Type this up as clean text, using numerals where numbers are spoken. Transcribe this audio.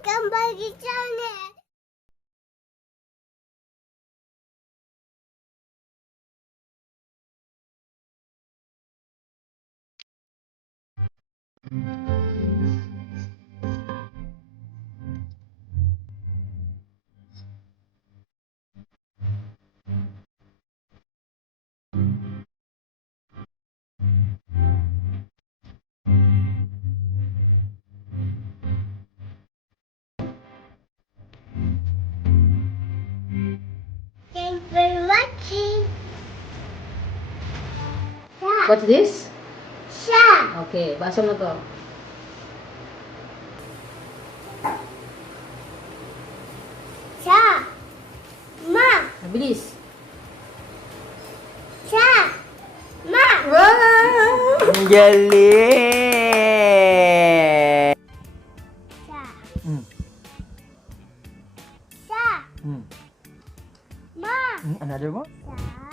Kembali channel. Thanks for watching. What's this? Siya. Okay, basa mo to. Siya. Ma. Mabilis. Siya. Ma. Ang galing! Siya. Mm. Siya. Mm. Ma. Another one? Siya.